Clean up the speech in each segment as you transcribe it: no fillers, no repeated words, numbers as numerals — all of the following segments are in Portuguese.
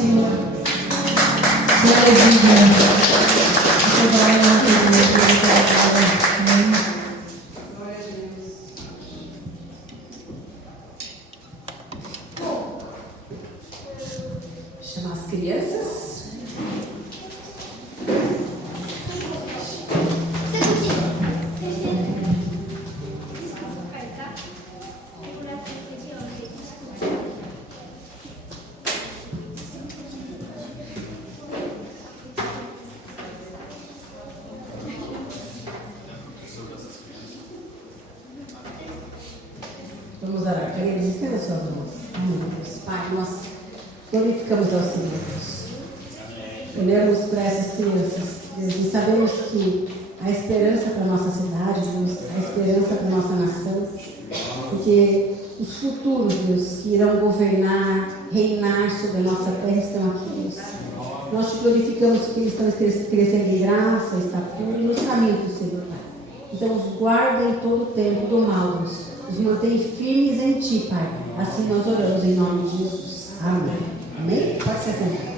Senhor. Senhor é digno. Você vai na Amém. Chamar as crianças. Vamos orar. Queridos, estenda suas mãos. Pai, nós glorificamos ao Senhor Deus. Olhamos para essas crianças, Deus, e sabemos que a esperança para a nossa cidade, Deus, a esperança para a nossa nação, porque os futuros, Deus, que irão governar, reinar sobre a nossa terra estão aqui, Deus. Nós te glorificamos porque eles estão crescendo em graça, estatura e nos caminhos do Senhor, Pai. Então os guarda em todo o tempo do mal, Deus. Os mantém firmes em Ti, Pai. Assim nós oramos em nome de Jesus. Amém. Amém? Pode ser assim.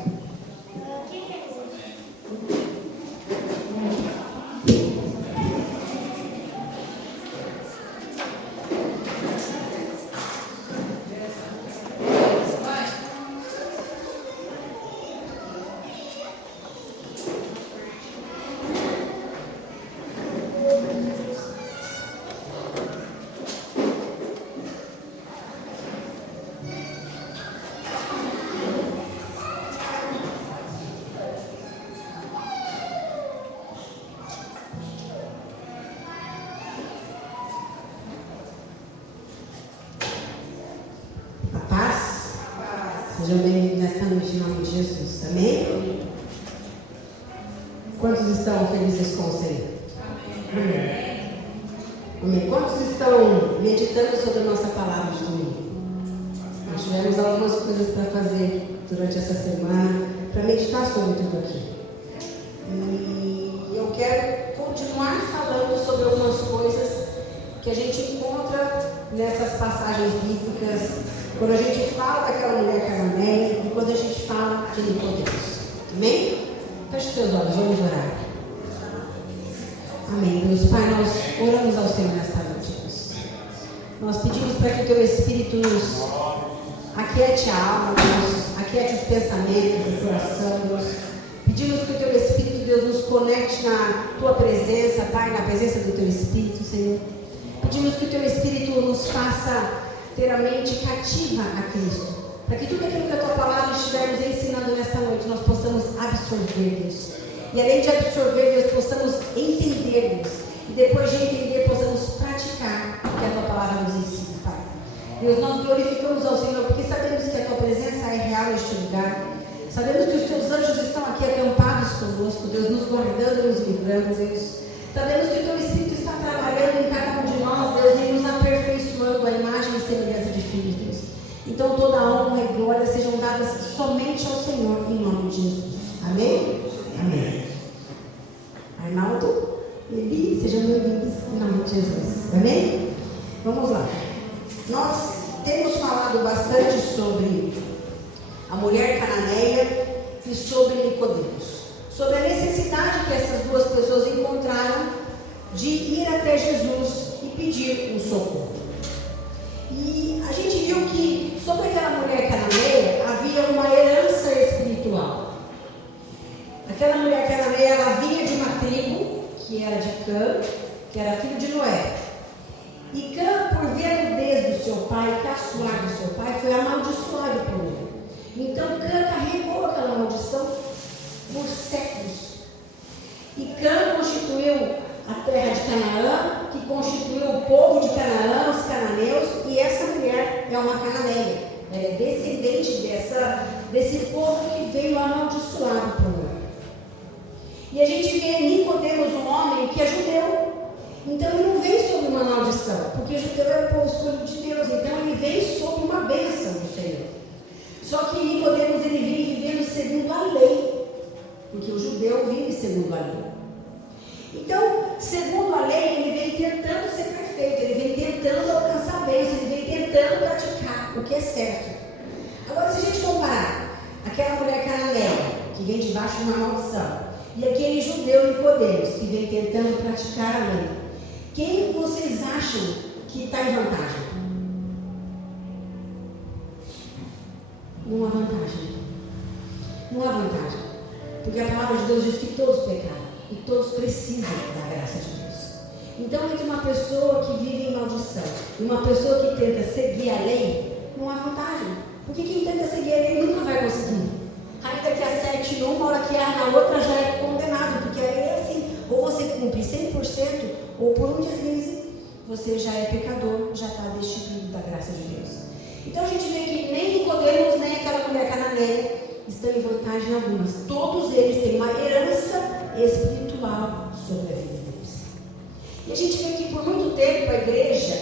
Sejam bem-vindos nesta noite em nome de Jesus. Amém? Quantos estão felizes com o Senhor? Amém. Amém. Quantos estão meditando sobre a nossa palavra de domingo? Nós tivemos algumas coisas para fazer durante essa semana, para meditar sobre tudo aqui. E eu quero continuar falando sobre algumas coisas que a gente encontra nessas passagens bíblicas, quando a gente fala daquela mulher cananeia e quando a gente fala de Nicodemos. Amém? Feche seus olhos, vamos orar. Amém. Deus Pai, nós oramos ao Senhor nesta noite, Deus. Nós pedimos para que o Teu Espírito nos aquiete a alma, Deus, aquiete os pensamentos, o coração, Deus. Pedimos que o Teu Espírito, Deus, nos conecte na Tua presença, Pai, na presença do Teu Espírito, Senhor. Pedimos que o Teu Espírito nos faça ter a mente cativa a Cristo, para que tudo aquilo que a Tua palavra estiver nos ensinando nesta noite, nós possamos absorver, Deus. E além de absorver, Deus, possamos entender, Deus. E depois de entender, possamos praticar o que a Tua palavra nos ensina, Pai. Deus, nós glorificamos ao Senhor, porque sabemos que a Tua presença é real neste lugar. Sabemos que os Teus anjos estão aqui acampados conosco, Deus, nos guardando e nos livrando, Deus. Sabemos que o Teu Espírito está trabalhando em cada um de nós, Deus, e nos aperfeiçoando a imagem e semelhança de filhos, Deus. Então toda a honra e glória sejam dadas somente ao Senhor, em nome de Jesus. Amém? Amém. Arnaldo, Eli, sejam bem-vindos em nome de Jesus. Amém? Vamos lá. Nós temos falado bastante sobre a mulher cananeia e sobre Nicodemos. Sobre a necessidade que essas duas pessoas encontraram de ir até Jesus e pedir um socorro. E a gente viu que sobre aquela mulher cananeia havia uma herança espiritual. Aquela mulher cananeia, ela vinha de uma tribo que era de Cã, que era filho de Noé. E Cã, por ver a nudez do seu pai, caçoar do seu pai, foi amaldiçoado por ele. Então Cã carregou aquela maldição por séculos. E Cã constituiu a terra de Canaã, que constituiu o povo de Canaã, os cananeus, e essa mulher é uma cananeia, é descendente desse povo que veio amaldiçoado por ela. E a gente vê Nicodemos, um homem que é judeu, então ele não vem sob uma maldição, porque judeu é o povo escolhido de Deus, então ele vem sob uma bênção do Senhor. Só que Nicodemos, ele vem vivendo segundo a lei, porque o judeu vive segundo a lei. Então, segundo a lei, ele vem tentando ser perfeito, ele vem tentando alcançar a bênção, ele vem tentando praticar o que é certo. Agora, se a gente comparar aquela mulher cananeia, que vem debaixo de uma maldição, e aquele judeu Nicodemos, que vem tentando praticar a lei. Quem vocês acham que está em vantagem? Não há vantagem. Não há vantagem. Porque a palavra de Deus diz que todos pecaram e todos precisam da graça de Deus. Então, entre uma pessoa que vive em maldição e uma pessoa que tenta seguir a lei, não há vantagem. Porque quem tenta seguir a lei nunca vai conseguir. Ainda que acerte numa, hora que erra na outra, já é condenado. Porque a lei é assim: ou você cumpre 100%, ou por um deslize, você já é pecador, já está destituído da graça de Deus. Então a gente vê que nem Nicodemos, nem aquela mulher cananeia estão em vantagem alguma. Todos eles têm uma herança espiritual sobre a vida deles. E a gente vê que por muito tempo a igreja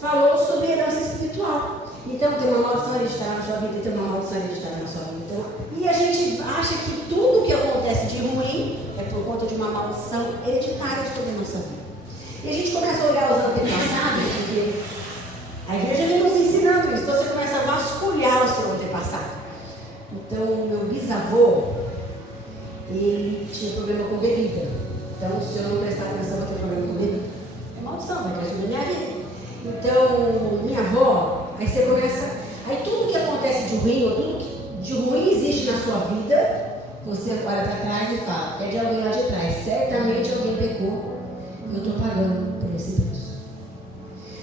falou sobre herança espiritual. Então tem uma maldição hereditária na sua vida, tem uma maldição hereditária na sua vida. Então, e a gente acha que tudo que acontece de ruim é por conta de uma maldição hereditária sobre a nossa vida. E a gente começa a olhar os antepassados, porque a igreja vem nos ensinando isso. Então você começa a vasculhar o seu antepassado. Então, o meu bisavô, ele tinha problema com bebida. Então, se eu não prestar atenção, vai ter problema com bebida. É maldição, vai ter na minha vida. Então, minha avó, aí você começa. Aí tudo que acontece de ruim, ou tudo que de ruim existe na sua vida, você olha para trás e fala: é de alguém lá de trás. Certamente alguém pecou e eu estou pagando por esse preço.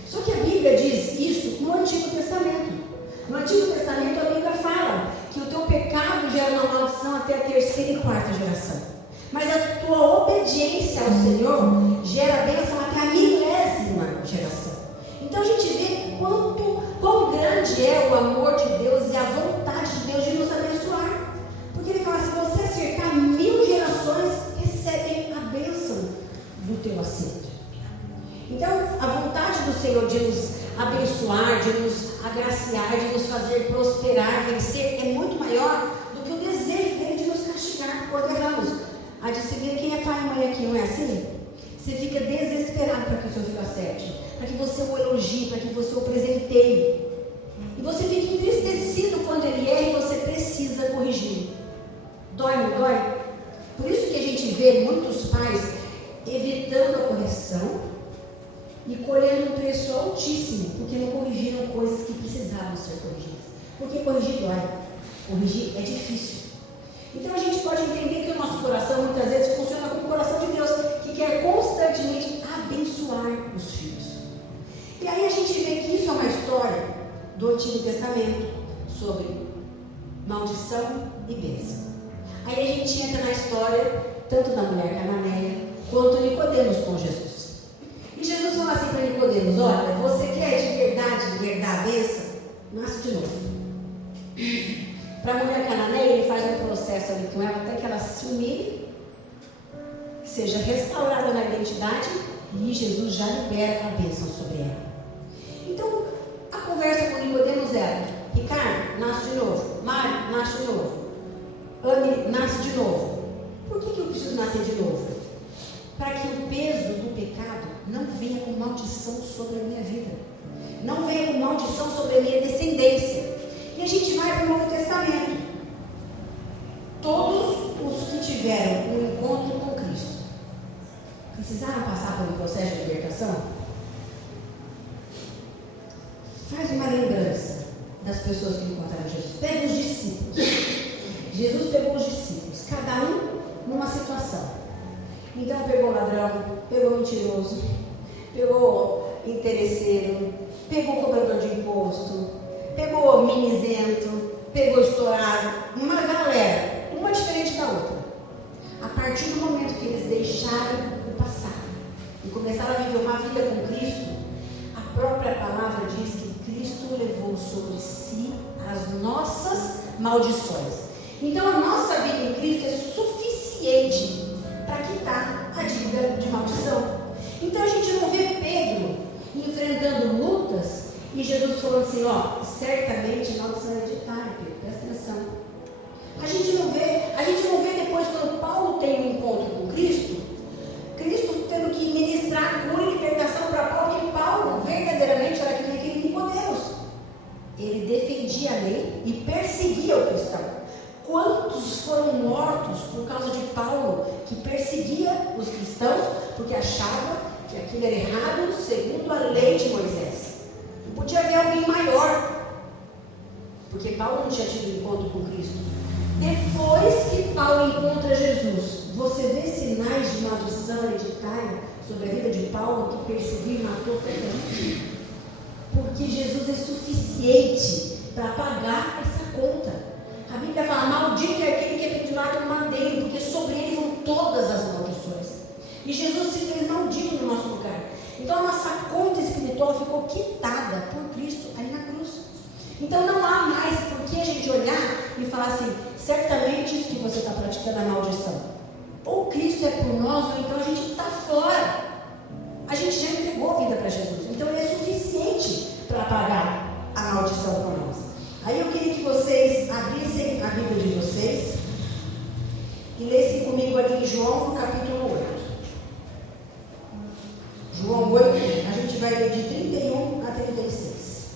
Só que a Bíblia diz isso no Antigo Testamento. No Antigo Testamento a Bíblia fala que o teu pecado gera uma maldição até a 3ª e 4ª geração. Mas a tua obediência ao Senhor gera bênção até a 1000ª geração. Então a gente vê quão grande é o amor de Deus e a vontade de Deus de nos abençoar. Porque ele fala: se você acertar 1000 gerações, recebe a bênção do teu acerto. Então a vontade do Senhor de nos abençoar, de nos agraciar, de nos fazer prosperar, vencer, é muito maior do que o desejo dele de nos castigar quando erramos. A de se ver quem é pai e mãe aqui, não é assim? Você fica desesperado para que o seu filho acerte, para que você o elogie, para que você o presenteie. E você fica entristecido quando ele erra e você precisa corrigir. Dói, não dói? Por isso que a gente vê muitos pais evitando a correção e colhendo um preço altíssimo, porque não corrigiram coisas que precisavam ser corrigidas. Porque corrigir dói, corrigir é difícil. Então a gente pode entender que o nosso coração muitas vezes funciona como o coração de Deus, que quer constantemente abençoar os filhos. E aí a gente vê que isso é uma história do Antigo Testamento sobre maldição e bênção. Aí a gente entra na história tanto da mulher cananeia quanto Nicodemos com Jesus. E Jesus fala assim para Nicodemos: olha, você quer de verdade herdar a bênção? Nasce de novo. Para a mulher cananeia, ele faz um processo ali com ela até que ela se humilhe, seja restaurada na identidade, e Jesus já libera a bênção sobre ela. Então, a conversa com Nicodemos era: Ricardo, nasce de novo. Mário, nasce de novo. Anne, nasce de novo. Por que eu preciso nascer de novo? Para que o peso do pecado não venha com maldição sobre a minha vida, não venha com maldição sobre a minha descendência. E a gente vai para o Novo Testamento. Todos os que tiveram um encontro com Cristo precisaram passar por um processo de libertação? Faz uma lembrança das pessoas que encontraram Jesus. Pega os discípulos. Jesus pegou os discípulos, cada um numa situação. Então pegou ladrão, pegou mentiroso, pegou interesseiro, pegou cobrador de imposto, pegou mimizento, pegou estourado, uma galera, uma diferente da outra. A partir do momento que eles deixaram o passado e começaram a viver uma vida com Cristo, a própria palavra diz que Cristo levou sobre si as nossas maldições. Então a nossa vida em Cristo é suficiente para quitar a dívida de maldição. Então a gente não vê Pedro enfrentando lutas e Jesus falando assim: ó, certamente maldição hereditária, Pedro, presta atenção. A gente não vê depois, quando Paulo tem um encontro com Cristo tendo que ministrar cura e libertação para Paulo, porque Paulo verdadeiramente era aquele Nicodemos. Ele defendia a lei e perseguia o cristão. Todos foram mortos por causa de Paulo, que perseguia os cristãos, porque achava que aquilo era errado segundo a lei de Moisés. Não podia haver alguém maior, porque Paulo não tinha tido encontro com Cristo. Depois que Paulo encontra Jesus, você vê sinais de maldição hereditária sobre a vida de Paulo, que perseguiu e matou tanta gente? Porque Jesus é suficiente para pagar essa conta. A Bíblia fala: maldito é aquele que é pendurado no madeiro, porque sobre ele vão todas as maldições. E Jesus se fez maldito no nosso lugar. Então a nossa conta espiritual ficou quitada por Cristo aí na cruz. Então não há mais por que a gente olhar e falar assim: certamente isso que você está praticando é maldição. Ou Cristo é por nós, ou então a gente está fora. A gente já entregou a vida para Jesus. Então ele é suficiente para pagar a maldição por nós. Aí eu queria que vocês abrissem a Bíblia de vocês e lessem comigo ali em João, no capítulo 8. João 8, a gente vai ler de 31 a 36.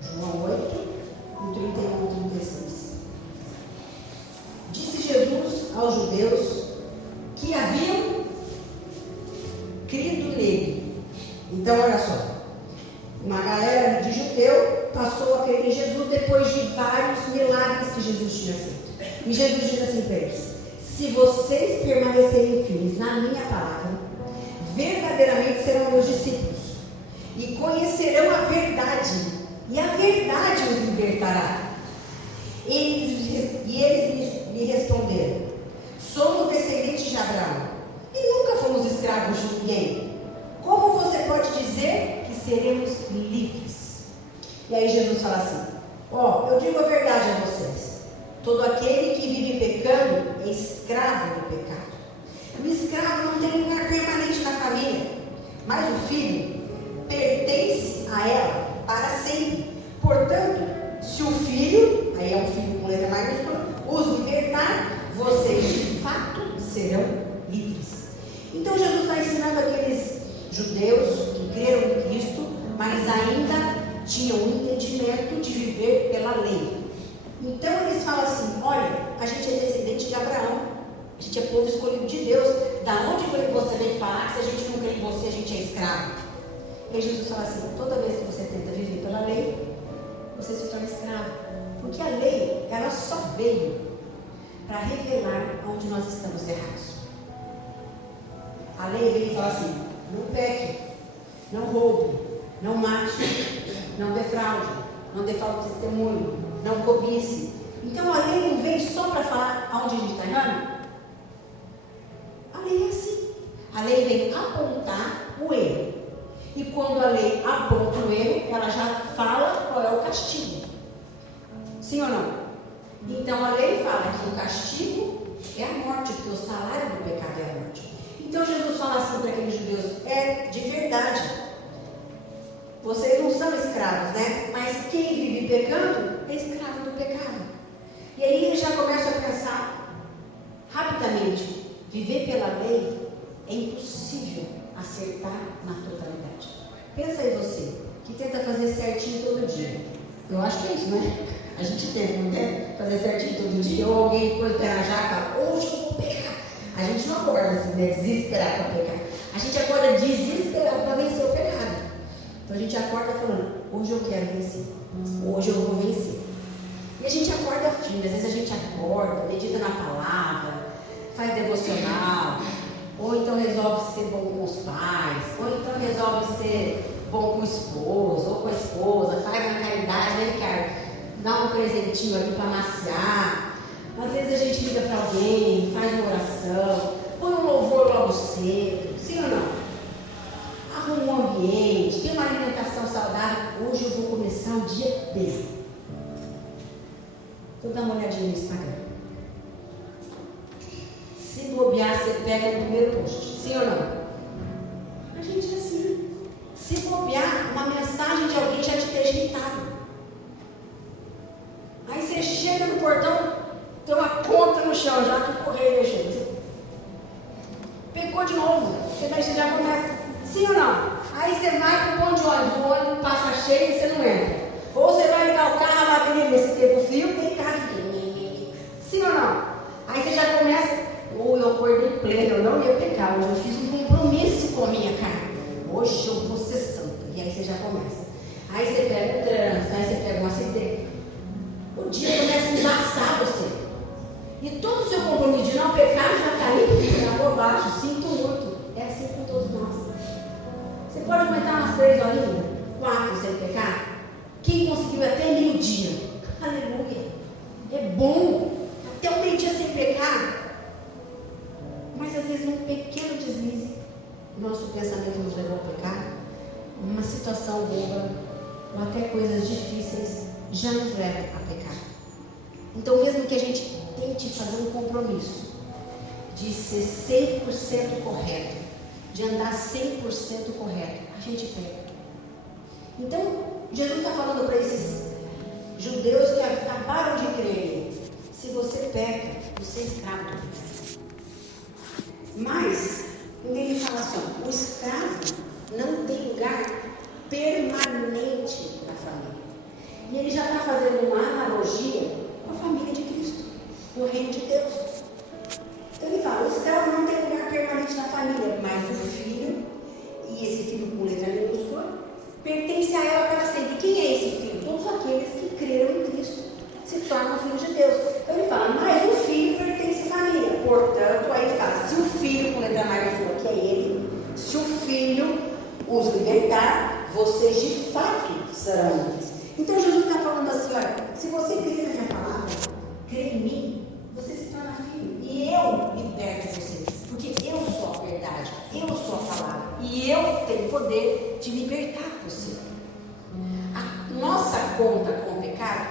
João 8, de 31 a 36. Disse Jesus aos judeus que haviam crido nele. Então, olha só. Uma galera de judeu passou a crer em Jesus depois de vários milagres que Jesus tinha feito. E Jesus diz assim para eles: se vocês permanecerem firmes na minha palavra, verdadeiramente serão meus discípulos e conhecerão a verdade, e a verdade os libertará. E eles lhe responderam: somos descendentes de Abraão e nunca fomos escravos de ninguém. Como você pode dizer que seremos livres? E aí Jesus fala assim: eu digo a verdade a vocês. Todo aquele que vive pecando é escravo do pecado. O escravo não tem lugar permanente na família, mas o filho pertence a ela para sempre. Portanto, se o filho, aí é um filho com letra maiúscula, os libertar, vocês de fato serão livres. Então Jesus está ensinando aqueles judeus que creram em Cristo, mas ainda tinham o entendimento de viver pela lei. Então eles falam assim: olha, a gente é descendente de Abraão, a gente é povo escolhido de Deus. Da onde você vem falar que se a gente não crê em você, a gente é escravo? E aí Jesus fala assim: toda vez que você tenta viver pela lei, você se torna escravo. Porque a lei, ela só veio para revelar onde nós estamos errados. A lei veio e fala assim: não peque, não roube, não mate, não defraude, não dê falso testemunho, não cobice. Então a lei não vem só para falar aonde a gente está errando. A lei é assim. A lei vem apontar o erro. E quando a lei aponta o erro, ela já fala qual é o castigo. Sim ou não? Então a lei fala que o castigo é a morte, porque o salário do pecado é a morte. Então Jesus fala assim para aqueles judeus: é de verdade, vocês não são escravos, né? Mas quem vive pecando é escravo do pecado. E aí eles já começam a pensar rapidamente: viver pela lei é impossível acertar na totalidade. Pensa aí você, que tenta fazer certinho todo dia. Eu acho que é isso, né? A gente tenta, não tenta fazer certinho todo dia. Ou alguém põe o pé na jaca e fala: hoje eu vou pecar. A gente não acorda assim, né? Desesperado para pecar. A gente acorda desesperado para vencer o pecado. Então a gente acorda falando: hoje eu quero vencer. Hoje eu vou vencer. E a gente acorda firme. Às vezes a gente acorda, medita na palavra, faz devocional, ou então resolve ser bom com os pais, ou então resolve ser bom com o esposo, ou com a esposa, faz uma caridade, né, Ricardo? Dá um presentinho ali para maciar. Às vezes a gente liga para alguém, faz uma oração, põe um louvor logo cedo, sim ou não? Arruma um ambiente, tem uma alimentação saudável. Hoje eu vou começar o dia bem. Então dá uma olhadinha no Instagram. Se bobear, você pega no primeiro post, sim ou não? A gente é assim. Se bobear, uma mensagem de alguém já te deixa irritado. Aí você chega no portão, tem uma conta no chão, já que o correio deixou. Pecou de novo, você já começa. vai para o ponto de ônibus, o ônibus passa cheio e você não entra. Ou você vai ligar o carro, a bateria nesse tempo frio, tem carro que... Sim ou não? Aí você já começa, ou eu acordei pleno, eu não ia pecar, hoje eu fiz um compromisso com a minha carne. Hoje eu vou ser santa. E aí você já começa. Aí você pega o trânsito, aí você pega um acidente. O dia começa a embaçar você. E todo o seu compromisso de não pecar já está aí, já por baixo. Sinto muito. É assim com todos nós. Você pode aguentar umas 3 horinhas, 4 sem pecar? Quem conseguiu até meio-dia? Aleluia. É bom. Até o meio-dia sem pecar. Mas às vezes num pequeno deslize, nosso pensamento nos levou a pecar. Uma situação boba, ou até coisas difíceis, já nos leva a pecar. Então, mesmo que a gente tente fazer um compromisso de ser 100% correto, de andar 100% correto, a gente peca. Então, Jesus está falando para esses judeus que acabaram de crer: se você peca, você é escravo do pecado. Mas, ele fala assim: o escravo não tem lugar permanente na família. E ele já está fazendo uma analogia com a família de Cristo, no reino de Deus. Então ele fala: o escravo não tem lugar permanente na família, mas o filho, e esse filho com letra minúscula, pertence a ela para sempre. Quem é esse filho? Todos aqueles que creram em Cristo se tornam filhos de Deus. Então ele fala: mas o filho pertence à família. Portanto, aí ele fala: se o filho com letra maiúscula, que é ele, se o filho os libertar, vocês de fato serão livres. Então Jesus está falando assim: olha, se você crê na minha palavra, crê em mim, você se torna filho. E eu liberto você, porque eu sou a verdade, eu sou a palavra, e eu tenho poder de libertar você. A nossa conta com o pecado,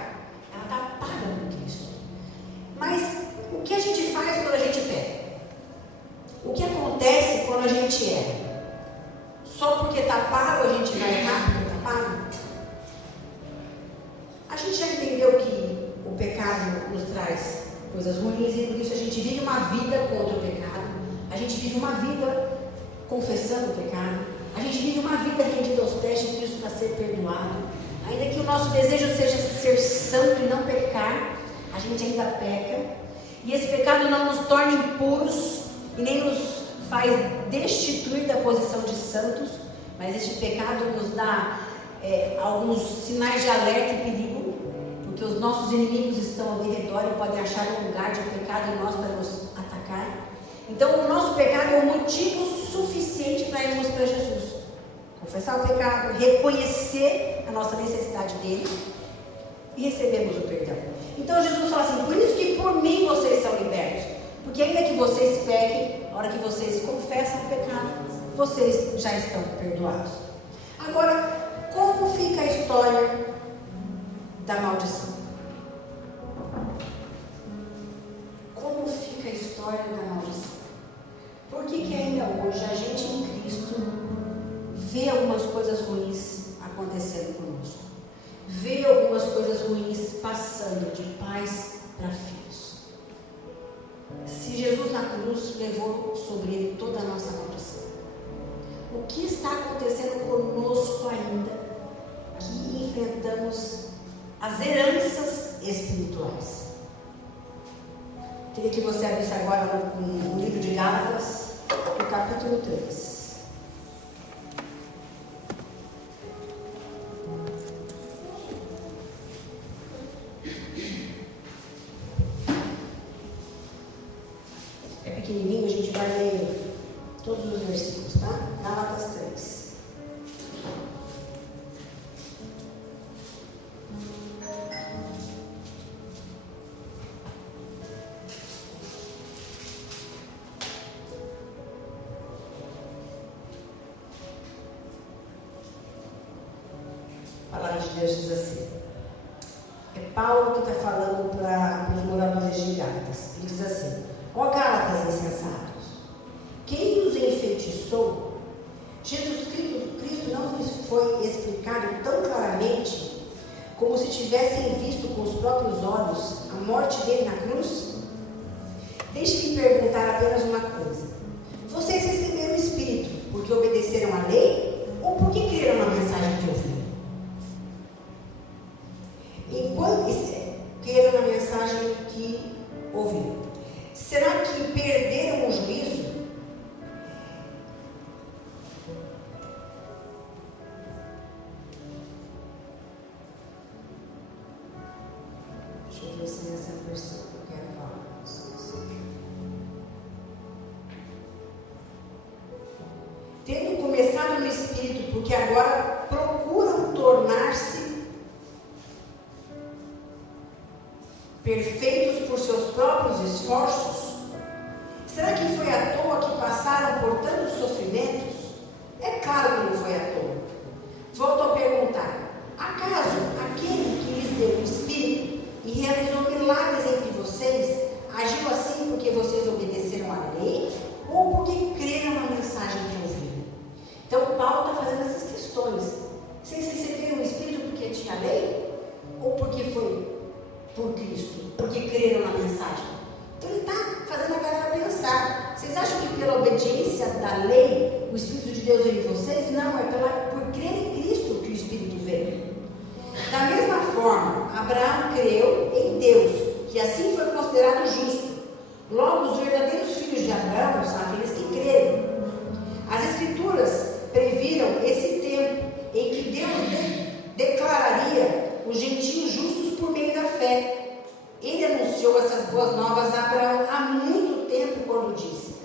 ela está paga por Cristo. Mas o que a gente faz quando a gente peca? O que acontece quando a gente erra? Só porque está pago a gente vai errar porque está pago? A gente já entendeu que o pecado nos traz coisas ruins e por isso a gente vive uma vida contra o pecado. A gente vive uma vida confessando o pecado. A gente vive uma vida rendida aos pés de Cristo para ser perdoado. Ainda que o nosso desejo seja ser santo e não pecar, a gente ainda peca. E esse pecado não nos torna impuros e nem nos faz destituir da posição de santos, mas este pecado nos dá alguns sinais de alerta e perigo, porque os nossos inimigos estão ao redor e podem achar um lugar de pecado em nós para nos atacar. Então o nosso pecado é um motivo suficiente para irmos para Jesus, confessar o pecado, reconhecer a nossa necessidade dele e recebermos o perdão. Então Jesus fala assim: por isso que por mim vocês são libertos, porque ainda que vocês pequem, na hora que vocês confessam o pecado, vocês já estão perdoados. Agora, como fica a história da maldição? Como fica a história da maldição? Por que ainda hoje a gente em Cristo vê algumas coisas ruins acontecendo conosco? Vê algumas coisas ruins passando de pais para filhos? Se Jesus na cruz levou sobre ele toda a nossa maldição, o que está acontecendo conosco ainda que enfrentamos as heranças espirituais? Queria que você abrisse agora no livro de Gálatas, no capítulo 3. É pequenininho, a gente vai ler todos os versículos, tá? Gálatas 3. A palavra de Deus diz assim: é Paulo que está falando para os moradores de Gálatas. Ele diz assim: ó Gálatas insensatos, quem os enfeitiçou? Jesus Cristo não lhes foi explicado tão claramente como se tivessem visto com os próprios olhos a morte dele na cruz? Deixe-me perguntar apenas uma coisa: vocês receberam o Espírito porque obedeceram à lei ou porque creram trouxe nessa versão que eu quero falar com vocês. Tendo começado no Espírito, porque agora procuram tornar-se perfeitos por seus próprios esforços? Será que foi à toa que passaram por tantos sofrimentos? É claro que não foi à toa. Volto a perguntar: acaso aquele que lhes deu o Espírito e realizou milagres entre vocês, agiu assim porque vocês obedeceram à lei ou porque creram na mensagem que ouviram? Então Paulo está fazendo essas questões. Vocês receberam o Espírito porque tinha lei ou porque foi por Cristo, porque creram na mensagem? Então ele está fazendo a galera pensar. Vocês acham que pela obediência da lei o Espírito de Deus veio em vocês? Não, é por crer em Cristo que o Espírito veio. Da mesma forma, Abraão creu em Deus, que assim foi considerado justo. Logo, os verdadeiros filhos de Abraão são aqueles que creem. As Escrituras previram esse tempo em que Deus declararia os gentios justos por meio da fé. Ele anunciou essas boas novas a Abraão há muito tempo, quando disse: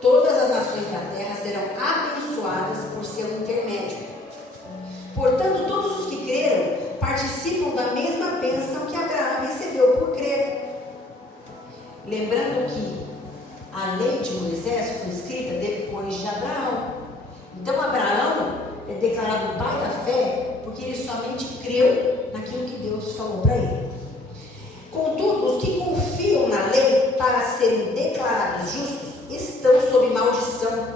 todas as nações da terra serão abençoadas por seu intermédio. Portanto, todos os que creram participam da mesma bênção que Abraão recebeu por crer. Lembrando que a lei de Moisés foi escrita depois de Abraão. Então Abraão é declarado pai da fé porque ele somente creu naquilo que Deus falou para ele. Contudo, os que confiam na lei para serem declarados justos estão sob maldição,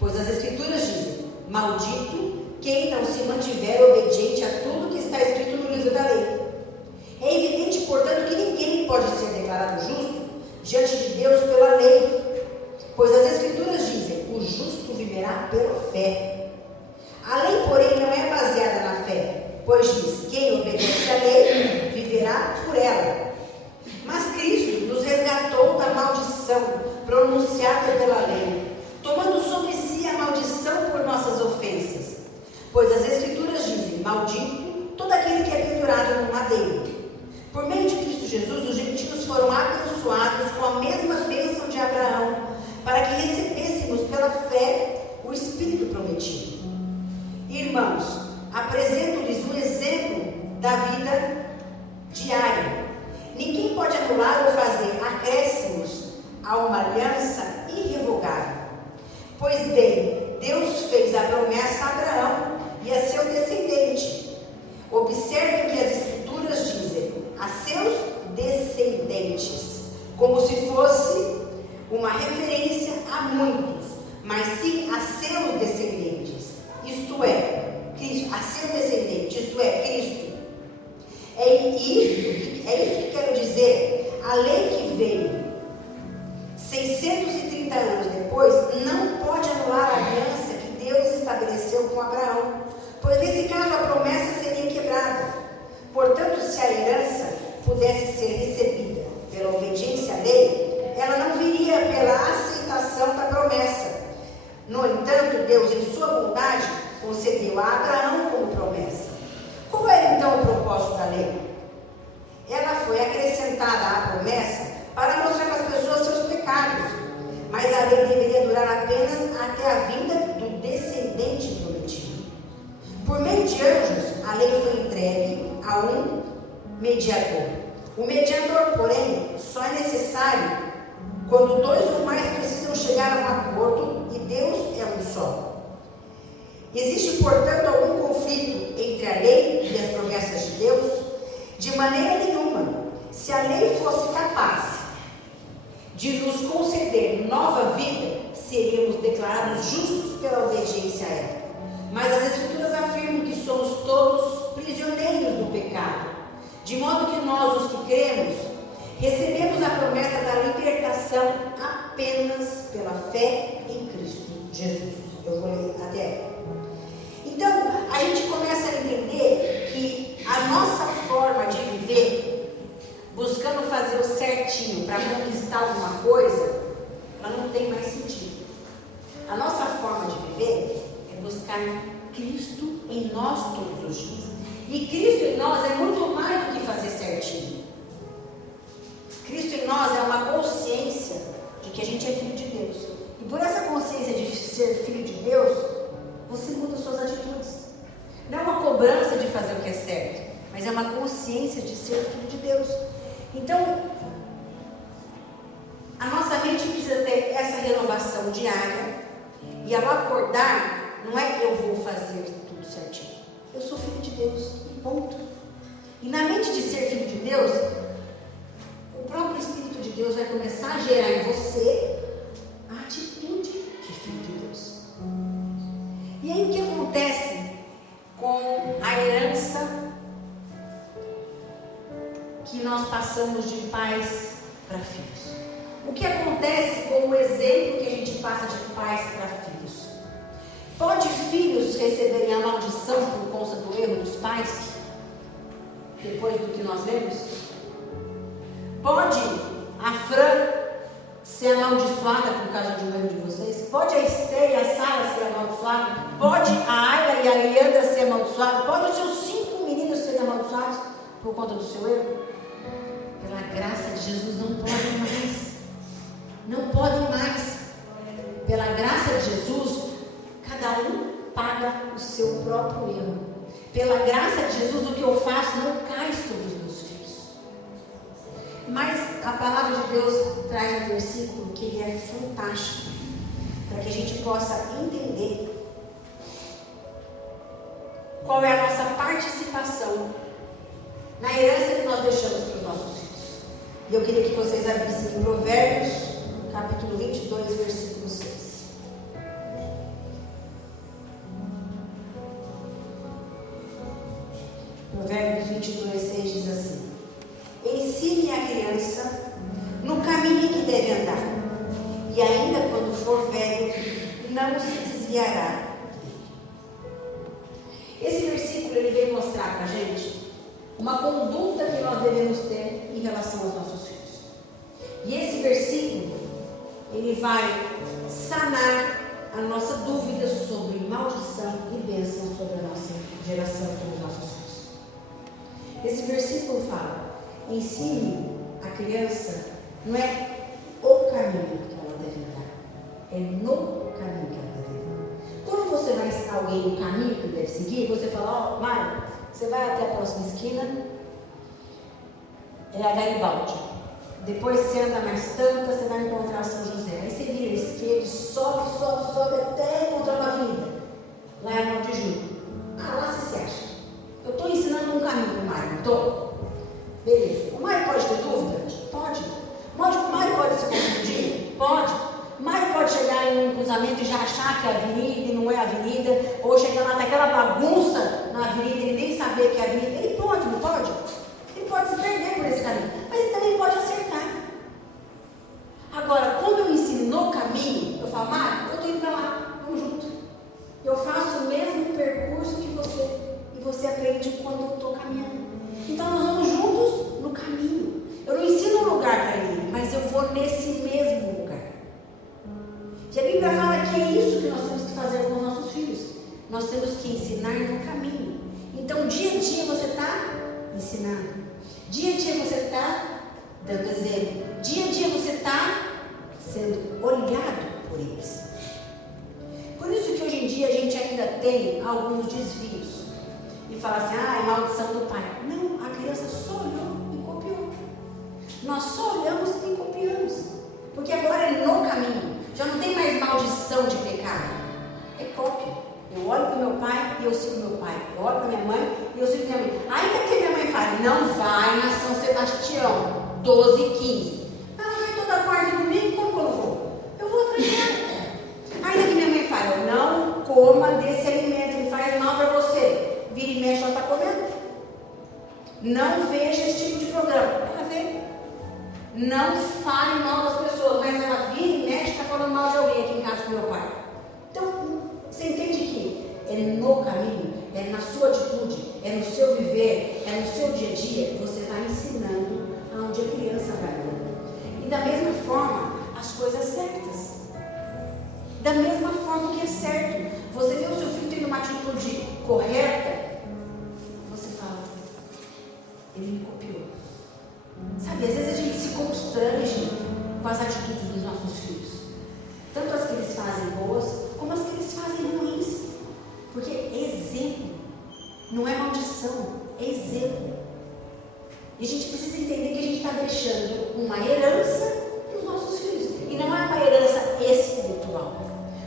pois as Escrituras dizem: maldito quem não se mantiver obediente a tudo que está escrito no livro da lei. É evidente, portanto, que ninguém pode ser declarado justo diante de Deus pela lei, pois as Escrituras dizem: o justo viverá pela fé. A lei, porém, não é baseada na fé, pois diz: quem obedece à lei viverá por ela. Mas Cristo nos resgatou da maldição pronunciada pela lei, tomando sobre si a maldição por nossas ofensas. Pois as Escrituras dizem: maldito todo aquele que é pendurado no madeiro. Por meio de Cristo Jesus, os gentios foram abençoados com a mesma bênção de Abraão, para que recebêssemos pela fé o Espírito prometido. Irmãos, apresento-lhes um exemplo da vida diária. Ninguém pode anular ou fazer acréscimos a uma aliança irrevogável. Pois bem, Deus fez a promessa a Abraão e a seu descendente. Observem que as Escrituras dizem: a seus descendentes, como se fosse uma referência a muitos, mas sim a seus descendentes, isto é, Cristo, a seu descendente, isto é, Cristo. É isso que quero dizer. A lei que veio 630 anos depois não pode anular a aliança que Deus estabeleceu com Abraão, pois nesse caso a promessa seria quebrada. Portanto, se a herança pudesse ser recebida pela obediência à lei, ela não viria pela aceitação da promessa. No entanto, Deus, em sua bondade, concedeu a Abraão como promessa. Qual era então o propósito da lei? Ela foi acrescentada à promessa para mostrar para as pessoas seus pecados, mas a lei deveria durar apenas até a vinda do descendente prometido. Por meio de anjos, a lei foi entregue a um mediador. O mediador, porém, só é necessário quando dois ou mais precisam chegar a um acordo e Deus é um só. Existe, portanto, algum conflito entre a lei e as promessas de Deus? De maneira nenhuma. Se a lei fosse capaz de nos conceder nova vida, seríamos declarados justos pela obediência a ela. Mas as Escrituras afirmam que somos todos prisioneiros do pecado, de modo que nós, os que cremos, recebemos a promessa da libertação apenas pela fé em Cristo Jesus. Eu vou ler até aí. Então, a gente começa a entender que a nossa forma de viver, buscando fazer o certinho para conquistar alguma coisa, ela não tem mais sentido. A nossa forma de viver é buscar Cristo em nós todos os dias. E Cristo em nós é muito mais do que fazer certinho. Cristo em nós é uma consciência de que a gente é filho de Deus. E por essa consciência de ser filho de Deus, você muda suas atitudes. Não é uma cobrança de fazer o que é certo, mas é uma consciência de ser filho de Deus. Então, a nossa mente precisa ter essa renovação diária. E ao acordar, não é que eu vou fazer tudo certinho. Eu sou filho de Deus, e ponto. E na mente de ser filho de Deus, o próprio Espírito de Deus vai começar a gerar em você a atitude de filho de Deus. E aí o que acontece com a herança que nós passamos de pais para filhos? O que acontece com o exemplo que a gente passa de pais para filhos? Pode filhos receberem a maldição por conta do erro dos pais? Depois do que nós lemos? Pode a Fran ser amaldiçoada por causa de um erro de vocês? Pode a Esther e a Sara ser amaldiçoadas? Pode a Ayla e a Leandra ser amaldiçoadas? Pode os seus 5 meninos serem amaldiçoados por conta do seu erro? Pela graça de Jesus não podem mais. Não podem mais. Pela graça de Jesus, cada um paga o seu próprio erro. Pela graça de Jesus, o que eu faço não cai sobre os meus filhos. Mas a palavra de Deus traz um versículo que ele é fantástico, para que a gente possa entender qual é a nossa participação na herança que nós deixamos para os nossos filhos. E eu queria que vocês abrissem em Provérbios, capítulo 22, versículo 6. Provérbios 22, 6 diz assim: ensine a criança no caminho que deve andar, e ainda quando for velho, não se desviará. Esse versículo ele vem mostrar para a gente uma conduta que nós devemos ter em relação aos nossos filhos. E esse versículo ele vai sanar a nossa dúvida sobre maldição e bênção sobre a nossa geração, sobre os nossos filhos. Esse versículo fala: ensine a criança, não é o caminho que ela deve andar, é no caminho que ela deve andar. Quando você vai ensinar alguém no caminho que deve seguir, você fala: ó, Mário, você vai até a próxima esquina, é a Garibaldi. Depois você anda mais tanto, você vai encontrar São José. Aí você vira à esquerda, sobe até encontrar uma avenida. Lá é a 9 de julho. Ah, lá você se acha. Eu estou ensinando um caminho para o Mário, não estou? Beleza. O Mário pode ter dúvida? Pode. O Mário pode se confundir? Pode. O Mário pode chegar em um cruzamento e já achar que é avenida e não é avenida, ou chegar lá naquela bagunça na avenida e ele nem saber que é avenida. Ele pode, não pode? Ele pode se perder por esse caminho, mas ele também pode acertar. Agora, quando eu ensino no caminho, eu falo: Mário, eu estou indo para lá, vamos junto. Eu faço o mesmo percurso que você, e você aprende quando eu estou caminhando. Então nós vamos juntos no caminho. Eu não ensino um lugar para ele, mas eu vou nesse mesmo lugar. E a Bíblia fala que é isso que nós temos que fazer com os nossos filhos. Nós temos que ensinar no caminho. Então dia a dia você está ensinando. Dia a dia você está dando exemplo. Dia a dia você está sendo olhado por eles. Por isso que hoje em dia a gente ainda tem alguns desvios. E fala assim: ah, é maldição do pai. Não, a criança só olhou e copiou. Nós só olhamos e copiamos. Porque agora é no caminho. Já não tem mais maldição de pecado. É cópia. Eu olho para o meu pai e eu sigo meu pai. Eu olho para minha mãe e eu sigo minha mãe. Ainda que minha mãe fale: não vai na São Sebastião, 12 e 15. Ela vai toda quarta e domingo, como que eu vou? Eu vou atrás dela. Ainda que minha mãe fale: não coma desse alimento, ele faz mal para você. Vira e mexe, ela está comendo. Não veja esse tipo de programa. Ela vê. Não fale mal das pessoas, mas ela vira e mexe, está falando mal de alguém aqui em casa com meu pai. Então, você entende que é no caminho, é na sua atitude, é no seu viver, é no seu dia a dia, você vai ensinando aonde a criança vai andando. E da mesma forma, as coisas certas. Da mesma forma que é certo. Você vê o seu filho tendo uma atitude correta, você fala: ele me copiou. Sabe, às vezes a gente se exemplo. Não é maldição, é exemplo. E a gente precisa entender que a gente está deixando uma herança para os nossos filhos. E não é uma herança espiritual.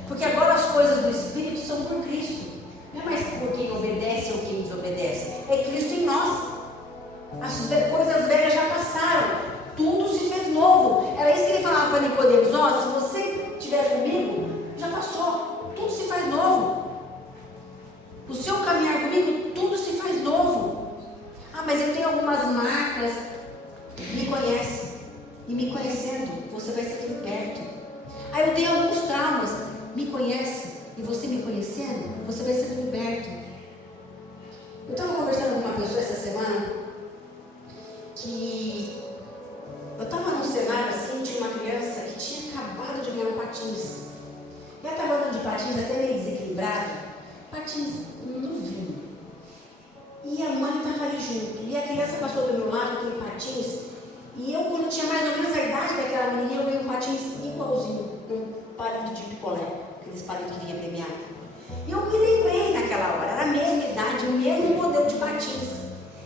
Porque agora as coisas do Espírito são por Cristo. Não é mais por quem obedece ou quem desobedece. É Cristo em nós. As coisas velhas já passaram. Tudo se fez novo. Era isso que ele falava para Nicodemos. Ó, se você estiver comigo, já passou. Tudo se faz novo. O seu caminhar comigo, tudo se faz novo. Ah, mas eu tenho algumas marcas. Me conhece. E me conhecendo, você vai ser liberto. Ah, eu tenho alguns traumas. Me conhece. E você me conhecendo, você vai ser liberto. Eu estava conversando com uma pessoa essa semana que eu estava num cenário assim, tinha uma criança que tinha acabado de ganhar um patins. Ela estava andando de patins até meio desequilibrada, patins novinho. E a mãe estava ali junto. E a criança passou do meu lado, aquele patins. E eu, quando tinha mais ou menos a idade daquela menininha, eu dei um patins igualzinho, um palito de picolé, aqueles palitos que vinha premiado. E eu me lembrei naquela hora, era a mesma idade, o mesmo modelo de patins.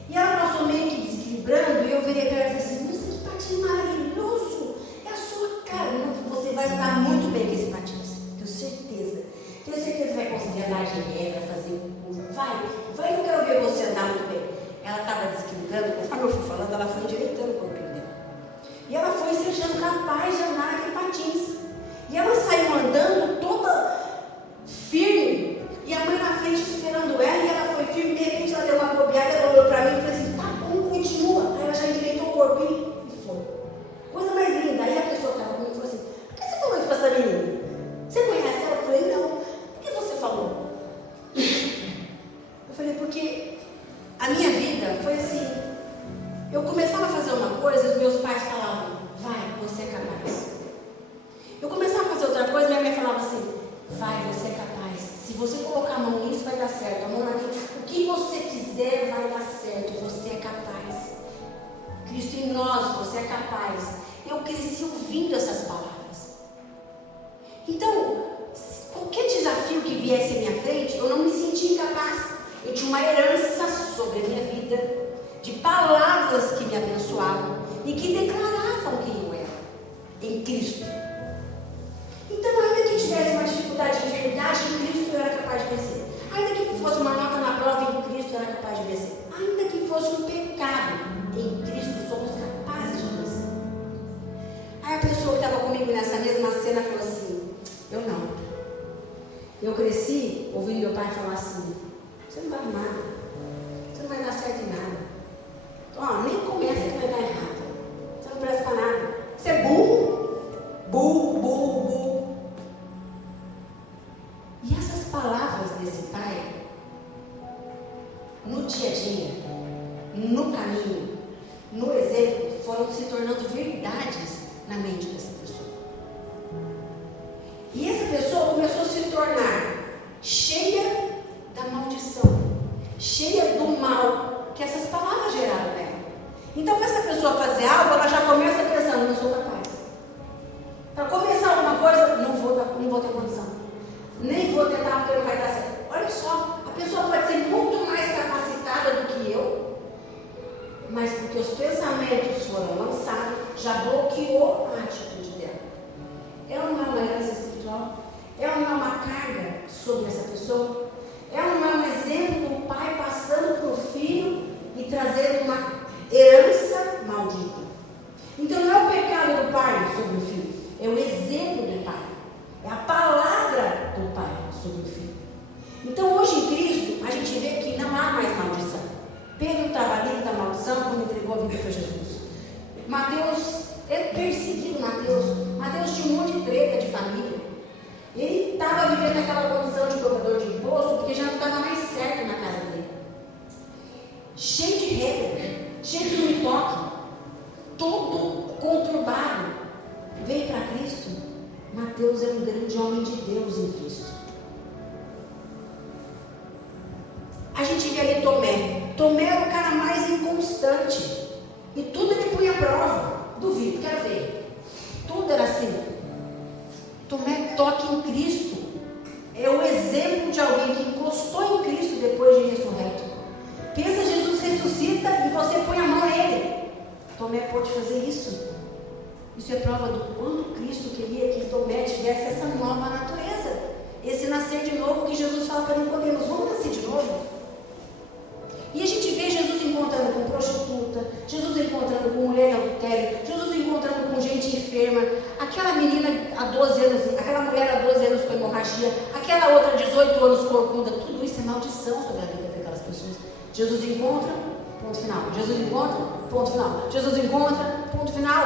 E ela passou meio que desequilibrando, e eu virei para ela e falei assim, nossa, que patins maravilhoso! É a sua cara, você vai andar muito bem com esse patins, tenho certeza. Tenho certeza que vai conseguir andar de regra, fazer um curso. Vai que eu quero ver você andar muito bem. Ela estava desequilibrando, conforme eu fui falando, ela foi endireitando o corpinho dela. E ela foi se achando capaz de andar naquele patins. E ela saiu andando toda firme. E a mãe na frente esperando ela, e ela foi firme. De repente ela deu uma bobeada, ela olhou para mim e falou assim, tá bom, continua. Aí ela já endireitou o corpinho e foi. Coisa mais linda. Aí a pessoa que estava comigo falou assim, por que você falou isso para essa menina? Você conhece ela? Eu falei, não. Por que você falou? Eu falei, porque a minha vida foi assim. Eu começava a fazer uma coisa e os meus pais falavam, vai, você é capaz. Eu começava a fazer outra coisa e minha mãe falava assim, vai, você é capaz. Se você colocar a mão nisso, vai dar certo. A mão ali, o que você fizer vai dar certo. Você é capaz. Cristo em nós, você é capaz. Eu cresci ouvindo essas palavras. Então, qualquer desafio que viesse à minha frente, eu não me sentia incapaz. Eu tinha uma herança sobre a minha vida, de palavras que me abençoavam e que declaravam quem eu era em Cristo. Então, ainda que tivesse uma dificuldade de verdade, em Cristo eu era capaz de vencer. Ainda que fosse uma nota na prova, em Cristo eu era capaz de vencer. Ainda que fosse um pecado, em Cristo somos capazes de vencer. Aí a pessoa que estava comigo nessa mesma cena falou assim, eu não. Eu cresci ouvindo meu pai falar assim, você não vai nada, você não vai dar certo em nada. Ó, nem começa que vai dar errado. Você não presta para nada. Você é burro. Burro, burro, burro. E essas palavras desse pai, no dia a dia, no caminho, no exemplo, foram se tornando verdades na mente dessa pessoa. E essa pessoa começou a se tornar cheia da maldição, cheia do mal que essas palavras geraram nela. Então, para essa pessoa fazer algo, ela já começa pensando, não sou capaz. Para começar alguma coisa, não vou ter condição. Nem vou tentar porque não vai dar certo. Olha só, a pessoa pode ser muito mais capacitada do que eu, mas porque os pensamentos foram lançados, já bloqueou a atitude dela. É ou não é uma herança espiritual? É ou não é uma carga sobre essa pessoa? É ou não é um exemplo do pai passando para o filho e trazendo uma herança maldita? Então não é o pecado do pai sobre o filho, é o exemplo do pai, é a palavra do pai sobre o filho. Então hoje em Cristo a gente vê que não há mais maldição. Pedro estava livre da maldição quando entregou a vida para Jesus. Mateus, é perseguido Mateus tinha um monte de treta de família. Ele estava vivendo aquela condição de cobrador de imposto porque já não estava mais certo na casa dele. Cheio de regra, cheio de um toque, todo conturbado. Veio para Cristo. Mateus é um grande homem de Deus em Cristo. A gente vê ali Tomé. Tomé era o cara mais inconstante. E tudo ele punha à prova. Duvido, quero ver. Tudo era assim. Tomé toca em Cristo. É o exemplo de alguém que encostou em Cristo depois de ressurreto. Pensa, Jesus ressuscita e você põe a mão nele. Tomé pode fazer isso. Isso é prova do quanto Cristo queria que Tomé tivesse essa nova natureza. Esse nascer de novo que Jesus fala para Nicodemos, vamos nascer de novo? E a gente vê Jesus encontrando com prostituta, Jesus encontrando com mulher em adultério, Jesus encontrando com gente enferma, aquela menina há 12 anos, aquela mulher há 12 anos com hemorragia, aquela outra 18 anos corcunda, tudo isso é maldição sobre a vida daquelas pessoas. Jesus encontra, ponto final. Jesus encontra, ponto final. Jesus encontra, ponto final.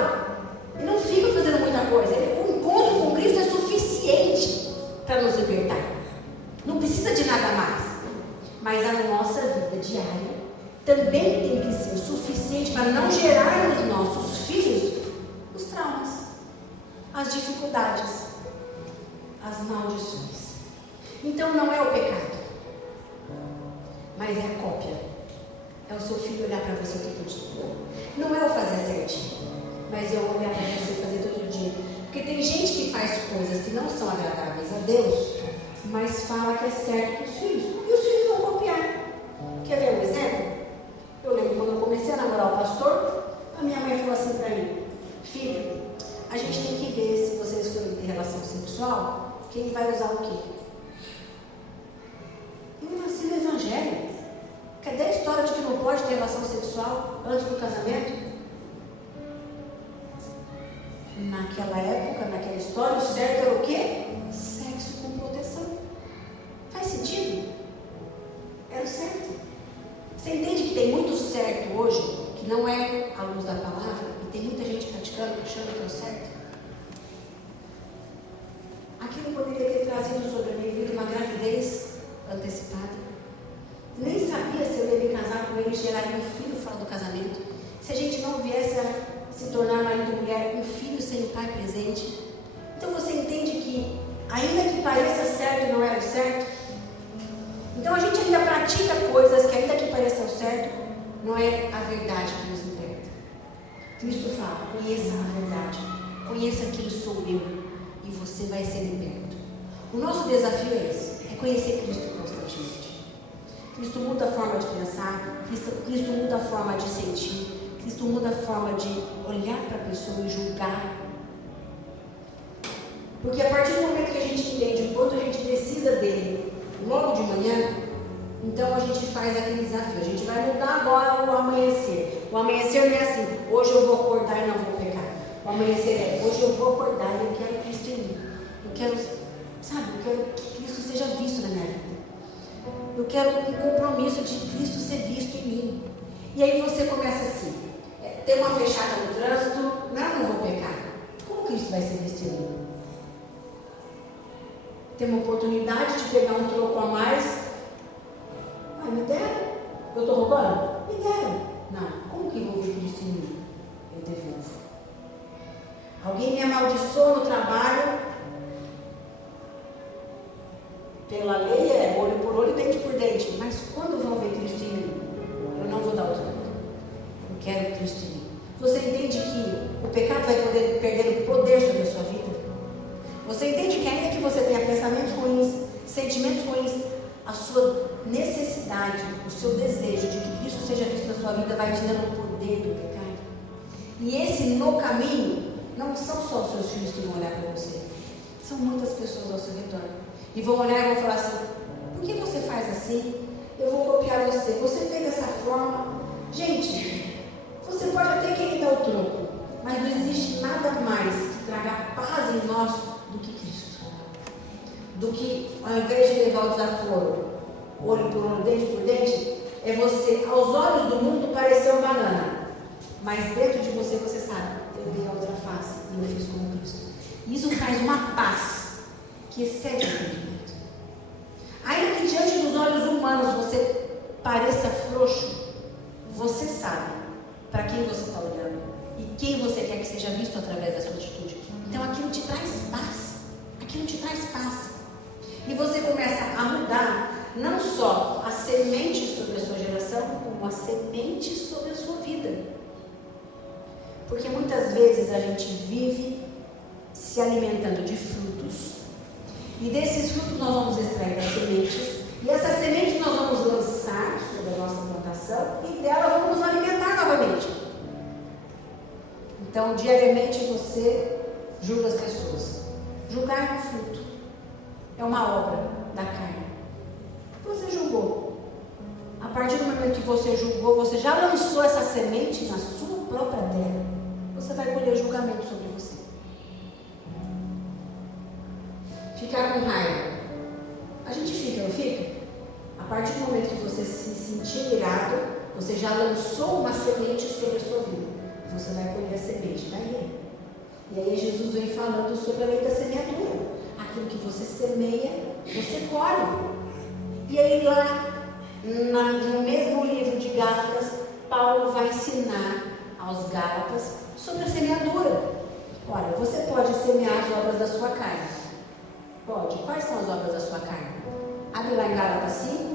E não fica fazendo muita coisa. O encontro com Cristo é suficiente para nos libertar. Não precisa de nada mais. Mas a nossa vida diária também tem que ser suficiente para não gerar nos nossos filhos os traumas, as dificuldades, as maldições. Então não é o pecado, mas é a cópia. É o seu filho olhar para você todo dia. Não é o fazer certinho, mas é o olhar para você fazer todo dia. Porque tem gente que faz coisas que não são agradáveis a Deus, mas fala que é certo para os filhos. E os filhos vão copiar. Quer ver um exemplo? Eu lembro quando eu comecei a namorar o pastor, a minha mãe falou assim para mim: filho, a gente tem que ver se vocês forem ter relação sexual, quem vai usar o quê? Eu nasci no Evangelho. Cadê a história de que não pode ter relação sexual antes do casamento? Naquela época, naquela história, o certo era o quê? Sexo com proteção. Faz sentido? Era o certo. Você entende que tem muito certo hoje, que não é à luz da palavra, e tem muita gente praticando, achando que é o certo? Aquilo poderia ter trazido sobre a minha vida uma gravidez antecipada. Nem sabia se eu ia me casar com ele e geraria um filho fora do casamento. Se a gente não viesse a se tornar marido e mulher, um filho sem o pai presente. Então você entende que, ainda que pareça certo, não era o certo. Então a gente ainda pratica coisas que, ainda que pareçam certo, não é a verdade que nos liberta. Cristo fala: conheça a verdade, conheça quem sou eu, e você vai ser liberto. O nosso desafio é esse, é conhecer Cristo constantemente. Cristo muda a forma de pensar, Cristo muda a forma de sentir, Cristo muda a forma de olhar para a pessoa e julgar. Porque a partir do momento que a gente entende o quanto a gente precisa dele, logo de manhã, então a gente faz aquele desafio. A gente vai mudar agora o amanhecer. O amanhecer não é assim: hoje eu vou acordar e não vou pecar. O amanhecer é: hoje eu vou acordar e eu quero Cristo em mim. Eu quero, eu quero que Cristo seja visto na minha vida. Eu quero um compromisso de Cristo ser visto em mim. E aí você começa assim: tem uma fechada no trânsito, não vou pecar. Como Cristo vai ser visto em mim? Tem uma oportunidade de pegar um troco a mais. Me deram. Eu estou roubando? Me deram. Não. Como que vou ver Cristo em mim? Eu devolvo. Alguém me amaldiçoou no trabalho. Pela lei é olho por olho, dente por dente. Mas quando vão ver Cristo em mim? Eu não vou dar o troco. Eu quero Cristo em mim. Você entende que o pecado vai poder perder o poder sobre a sua vida? Você entende que ainda que você tenha pensamentos ruins, sentimentos ruins, a sua necessidade, o seu desejo de que Cristo seja visto na sua vida vai te dando o poder do pecado. E esse no caminho não são só os seus filhos que vão olhar para você. São muitas pessoas ao seu redor. E vão olhar e vão falar assim: por que você faz assim? Eu vou copiar você. Você fez dessa forma. Gente, você pode até querer dar o troco, mas não existe nada mais que traga paz em nós do que Cristo. Do que, ao invés de levar o desaforo, olho por olho, dente por dente, é você, aos olhos do mundo, parecer uma banana, mas dentro de você, você sabe: eu dei a outra face e eu fiz como Cristo. Isso traz uma paz que excede o entendimento. Ainda que diante dos olhos humanos você pareça frouxo, você sabe para quem você está olhando e quem você quer que seja visto através da sua atitude. Então aquilo te traz paz. Aquilo te traz paz. E você começa a mudar não só a semente sobre a sua geração, como a semente sobre a sua vida. Porque muitas vezes a gente vive se alimentando de frutos E desses frutos nós vamos extrair as sementes. E essas sementes nós vamos lançar sobre a nossa plantação e dela vamos nos alimentar novamente. Então, diariamente você julga as pessoas. Julgar o fruto é uma obra da carne. Você julgou. A partir do momento que você julgou, você já lançou essa semente na sua própria terra. Você vai colher julgamento sobre você. Ficar com raiva. A gente fica, não fica? A partir do momento que você se sentir irado, você já lançou uma semente sobre a sua vida. Você vai colher a semente daí. E aí Jesus vem falando sobre a lei da semeadura. Aquilo que você semeia, você colhe. E aí lá, no mesmo livro de Gálatas, Paulo vai ensinar aos Gálatas sobre a semeadura. Olha, você pode semear as obras da sua carne. Pode. Quais são as obras da sua carne? Abre lá em Gálatas 5.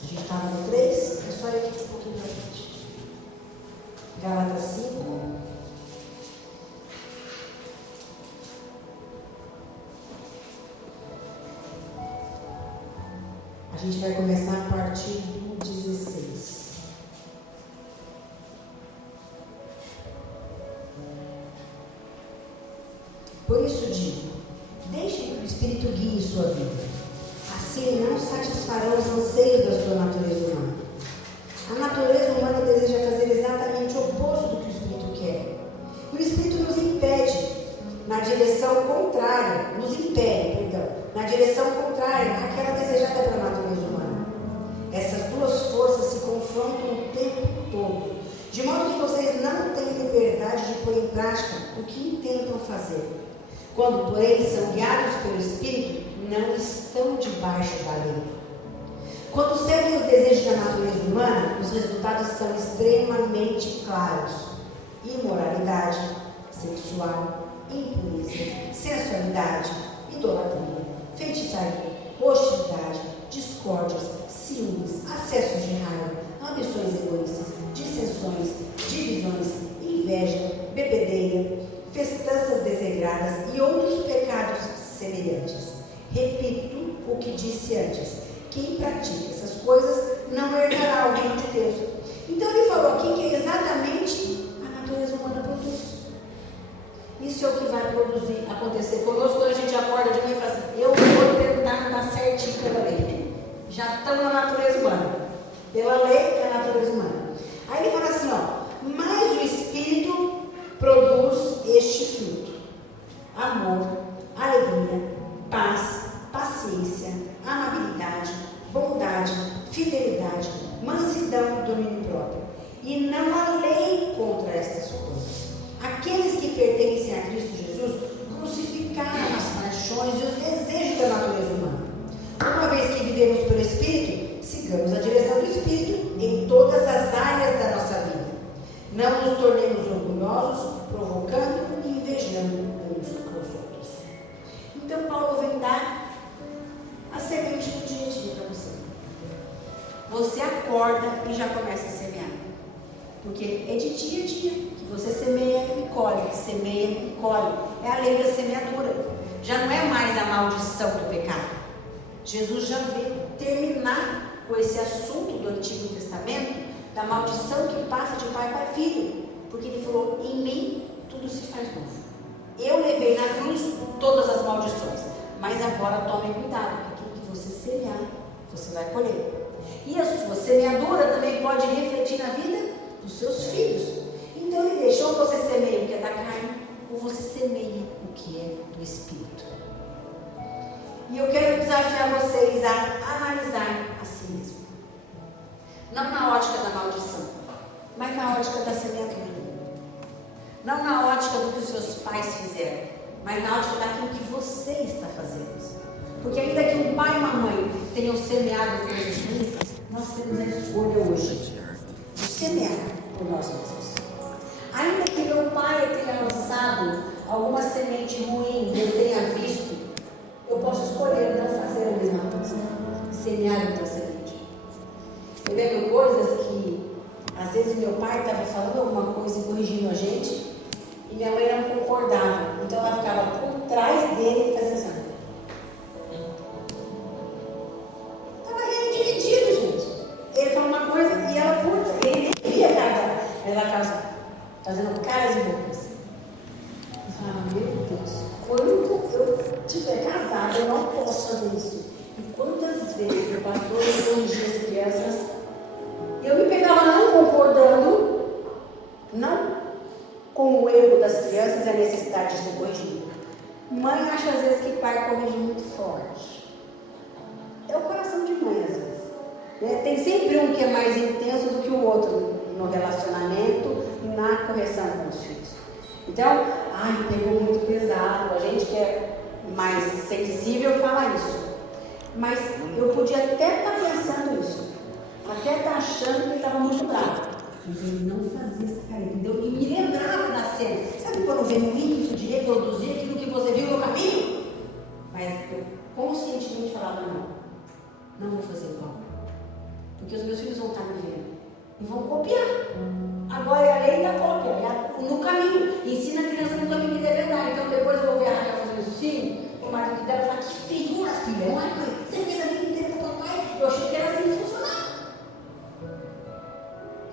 A gente estava no 3. É só ir aqui um pouquinho pra frente. Gálatas 5. A gente vai começar a partir do 16. Por isso digo, deixem que o Espírito guie sua vida. Assim não satisfarão os anseios da sua natureza humana. A natureza humana deseja fazer exatamente o oposto do que o Espírito quer. E o Espírito nos impede, na direção contrária, na direção contrária àquela desejada pela natureza humana. Essas duas forças se confrontam o tempo todo, de modo que vocês não têm liberdade de pôr em prática o que intentam fazer. Quando, porém, são guiados pelo Espírito, não estão debaixo da lei. Quando seguem os desejos da natureza humana, os resultados são extremamente claros: imoralidade sexual, impureza, sensualidade, idolatria, feitiçaria, hostilidade, discórdias, ciúmes, acessos de raiva, ambições egoístas, dissensões, divisões, inveja, bebedeira, festanças desregradas e outros pecados semelhantes. Repito o que disse antes: quem pratica essas coisas não herdará o reino de Deus. Então ele falou aqui que é exatamente a natureza humana produz. Isso é o que vai acontecer conosco quando a gente acorda de manhã e fala assim: eu vou tentar andar certinho pela lei. Já estamos na natureza humana. Pela lei é a natureza humana. Aí ele fala assim, mas o Espírito produz este fruto: amor, alegria, paz, paciência, amabilidade, bondade, fidelidade, mansidão e domínio próprio. E não há lei contra estas coisas. Aqueles que pertencem a Cristo Jesus crucificaram as paixões e os desejos da natureza humana. Uma vez que vivemos pelo Espírito, sigamos a direção do Espírito em todas as áreas da nossa vida. Não nos tornemos orgulhosos, provocando e invejando uns aos outros. Então Paulo vem dar a semente do dia a dia para você. Você acorda e já começa a semear. Porque é de dia a dia que você semeia e colhe, semeia e colhe. É a lei da semeadura. Já não é mais a maldição do pecado. Jesus já veio terminar com esse assunto do Antigo Testamento, da maldição que passa de pai para filho. Porque ele falou: em mim tudo se faz novo. Eu levei na cruz todas as maldições. Mas agora tome cuidado, porque aquilo que você semear, você vai colher. E a sua semeadura também pode refletir na vida dos seus filhos. Então ele deixou você semeia o que é da carne, ou você semeia o que é do Espírito. E eu quero desafiar vocês a analisar a si mesmo. Não na ótica da maldição, mas na ótica da semeadura. Não na ótica do que os seus pais fizeram, mas na ótica daquilo que você está fazendo. Porque ainda que um pai e uma mãe tenham semeado coisas ruins, nós temos a escolha hoje de semear por nós mesmos. Ainda que meu pai tenha lançado alguma semente ruim e eu tenha visto, eu posso escolher não fazer a mesma coisa, semear outra semente. Eu lembro coisas que às vezes meu pai estava falando alguma coisa e corrigindo a gente, e minha mãe não concordava. Então ela ficava trás dele fazendo assim. Estava ele dividido, gente. Ele fala uma coisa e ela curta. Ele nem via a cara dela. Ela estava fazendo caras e bocas. Eu falava, meu Deus, quando eu estiver casada, eu não posso fazer isso. E quantas vezes o pastor corrigia as crianças, eu me pegava não concordando, não com o erro das crianças e a necessidade de ser corrigido. Mãe acha às vezes que pai corrige muito forte. É o coração de mãe às vezes. Né? Tem sempre um que é mais intenso do que o outro no relacionamento, na correção com os filhos. Então, pegou muito pesado. A gente que é mais sensível fala isso. Mas eu podia até estar pensando isso. Até estar achando que ele estava muito bravo. Mas ele não fazia essa cara, entendeu? E me lembrava da cena. Sabe quando vem o ímpeto de reproduzir aquilo que você viu no caminho? Mas eu conscientemente falava, não vou fazer igual. Porque os meus filhos vão estar me vendo. E vão copiar. Agora é a lei da cópia, no caminho. Ensina a criança no caminho que deve andar. Então depois eu vou ver a Raquel fazendo isso sim. O marido dela fala, que feiura, filha. Não é, mãe? Você fez a vida inteira com o papai? Eu achei que era assim que funcionava.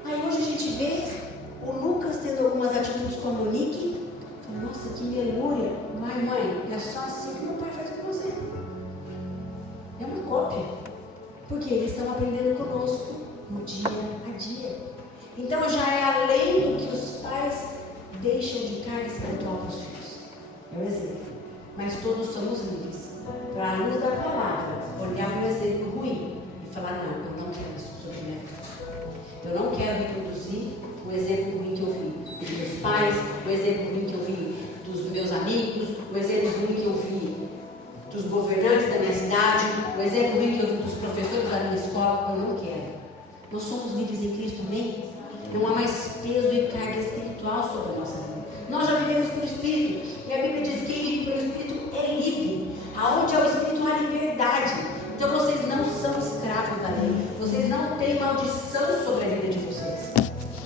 Aí hoje a gente vê o Lucas tendo algumas atitudes como o Nick. Nossa, que melhúria. Mãe, é só assim que meu pai faz com você. É uma cópia. Porque eles estão aprendendo conosco no dia a dia. Então já é além do que os pais deixam de carga espiritual para os filhos. É um exemplo. Mas todos somos livres para a luz da palavra olhar um exemplo ruim e falar, não, eu não quero isso sobre minha vida. Eu não quero reproduzir o exemplo ruim que eu vi dos meus pais, o exemplo ruim que eu vi dos meus amigos, o exemplo ruim que eu vi dos governantes da minha cidade, o exemplo ruim que eu vi dos professores da minha escola. Eu não quero. Nós somos livres em Cristo, amém? Não há mais peso e carga espiritual sobre a nossa vida. Nós já vivemos pelo Espírito. E a Bíblia diz que quem vive pelo Espírito é livre. Aonde há o Espírito há liberdade. Então vocês não são escravos da lei. Vocês não têm maldição sobre a vida de vocês.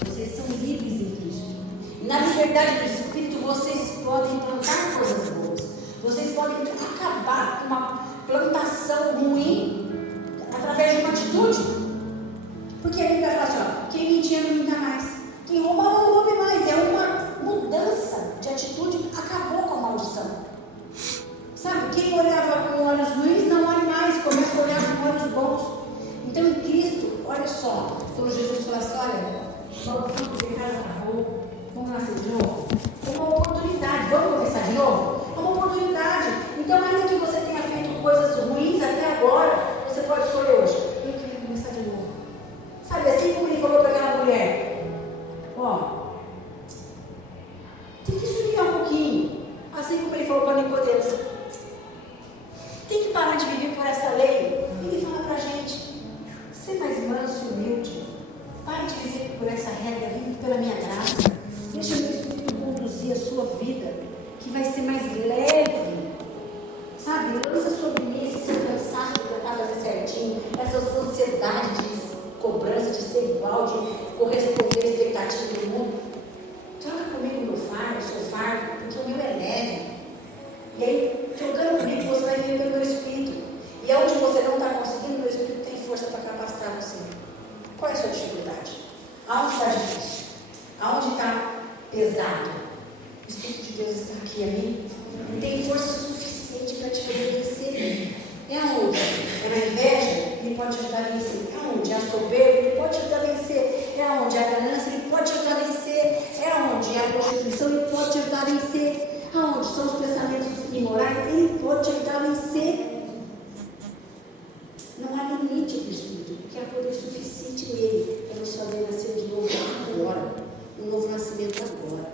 Vocês são livres em Cristo. E na liberdade do Espírito vocês podem plantar coisas boas. Vocês podem acabar com uma plantação ruim através de uma atitude. Porque a Bíblia fala assim, quem mentia não minta mais. Quem roubava não roube mais. É uma mudança de atitude, acabou com a maldição. Sabe, quem olhava com olhos ruins não olha mais, começa a olhar com olhos bons. Então em Cristo, olha só, quando Jesus fala assim, olha, vamos de casa para rua, vamos nascer de novo. É uma oportunidade, vamos começar de novo? É uma oportunidade. Então ainda que você tenha feito coisas ruins até agora, você pode escolher hoje. Eu quero começar de novo. Sabe, assim como ele falou para aquela mulher, tem que subir um pouquinho. Assim como ele falou para Nicodemos, tem que parar de viver por essa lei. Ele fala para a gente, ser mais manso e humilde. Pare de viver por essa regra, vive pela minha graça. Deixa o meu Espírito conduzir a sua vida, que vai ser mais leve. Sabe, lança sobre mim esse seu cansaço de tentar fazer certinho, essa ansiedade de cobrança, de ser igual, de corresponder à expectativa do mundo. Troca comigo o meu fardo, o seu fardo, porque o meu é leve. E aí, jogando comigo, você vai viver pelo meu Espírito. E aonde você não está conseguindo, o meu Espírito tem força para capacitar você. Qual é a sua dificuldade? Aonde está difícil? Aonde está pesado? O Espírito de Deus está aqui, amém? E tem força suficiente para te fazer vencer. É aonde? É na inveja? Ele pode te ajudar a vencer. É aonde? É a soberba? Ele pode te ajudar a vencer. É aonde? É a ganância? Ele pode te ajudar a vencer. É aonde? É a prostituição? Ele pode te ajudar a vencer. Aonde são os pensamentos imorais? Ele pode te ajudar a vencer. Não há limite para o Espírito, porque há poder suficiente nele para nos fazer nascer de novo agora. Um novo nascimento agora.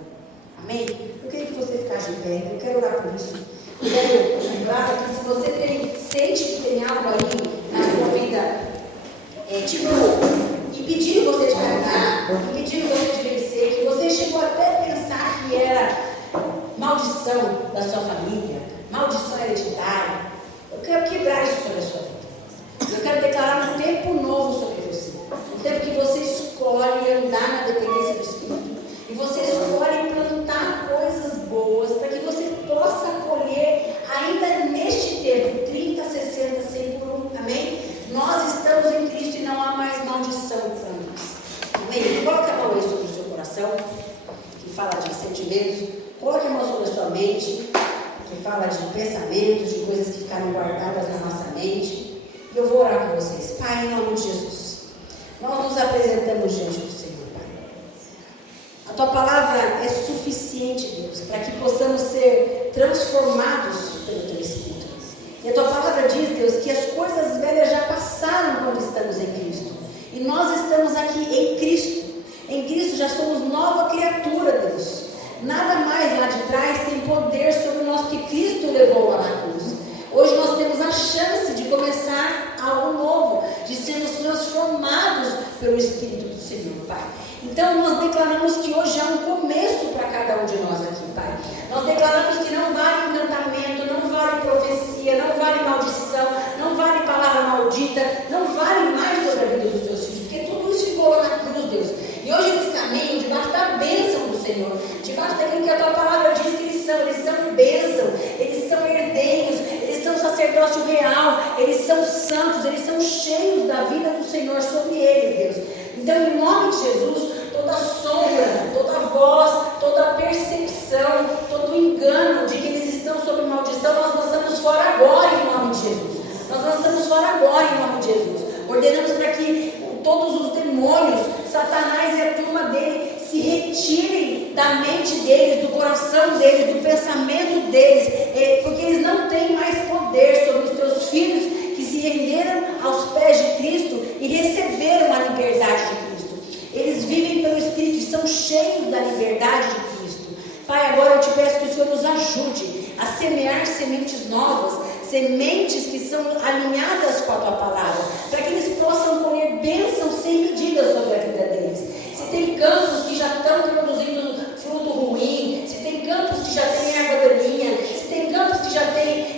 Amém? Eu queria que você ficasse de pé. Eu quero orar por isso. Eu quero lembrar que se você sente que tem algo aí na sua vida, impedindo você de caminhar, impedindo você de vencer, que você chegou até a pensar que era maldição da sua família, maldição hereditária, eu quero quebrar isso sobre a sua vida. Eu quero declarar um tempo novo sobre você. Um tempo que você escolhe andar na dependência do Espírito. E você escolhe plantar coisas boas para que você possa colher coração, que fala de sentimentos. Coloque a mão sobre a sua mente, que fala de pensamentos, de coisas que ficaram guardadas na nossa mente. E eu vou orar com vocês. Pai, em nome de Jesus, nós nos apresentamos diante do Senhor, Pai. A Tua palavra é suficiente, Deus, para que possamos ser transformados pelo Teu Espírito. E a Tua palavra diz, Deus, que as coisas velhas já passaram quando estamos em Cristo. E nós estamos aqui em Cristo. Em Cristo já somos nova criatura, Deus. Nada mais lá de trás tem poder sobre nós, que Cristo levou lá na cruz. Hoje nós temos a chance de começar algo novo, de sermos transformados pelo Espírito do Senhor, Pai. Então nós declaramos que hoje há um começo para cada um de nós aqui, Pai. Nós declaramos que não vale encantamento, não vale profecia, não vale maldição, não vale palavra maldita, não vale mais sobre a vida dos teus filhos, porque tudo isso ficou lá na cruz, Deus. E hoje eles caminham debaixo da bênção do Senhor, debaixo daquilo que a Tua palavra diz que eles são bênção, eles são herdeiros, eles são sacerdócio real, eles são santos, eles são cheios da vida do Senhor sobre eles, Deus. Então, em nome de Jesus, toda sombra, toda voz, toda percepção, todo engano de que eles estão sob maldição, nós lançamos fora agora em nome de Jesus. Nós lançamos fora agora em nome de Jesus. Ordenamos para que todos os demônios, Satanás e a turma dele se retirem da mente deles, do coração deles, do pensamento deles, porque eles não têm mais poder sobre os teus filhos que se renderam aos pés de Cristo e receberam a liberdade de Cristo. Eles vivem pelo Espírito e são cheios da liberdade de Cristo. Pai, agora eu te peço que o Senhor nos ajude a semear sementes novas, sementes que são alinhadas com a Tua palavra, para que eles possam colher bênçãos sem medida sobre a vida deles. Se tem campos que já estão produzindo fruto ruim, se tem campos que já tem erva daninha, se tem campos que já tem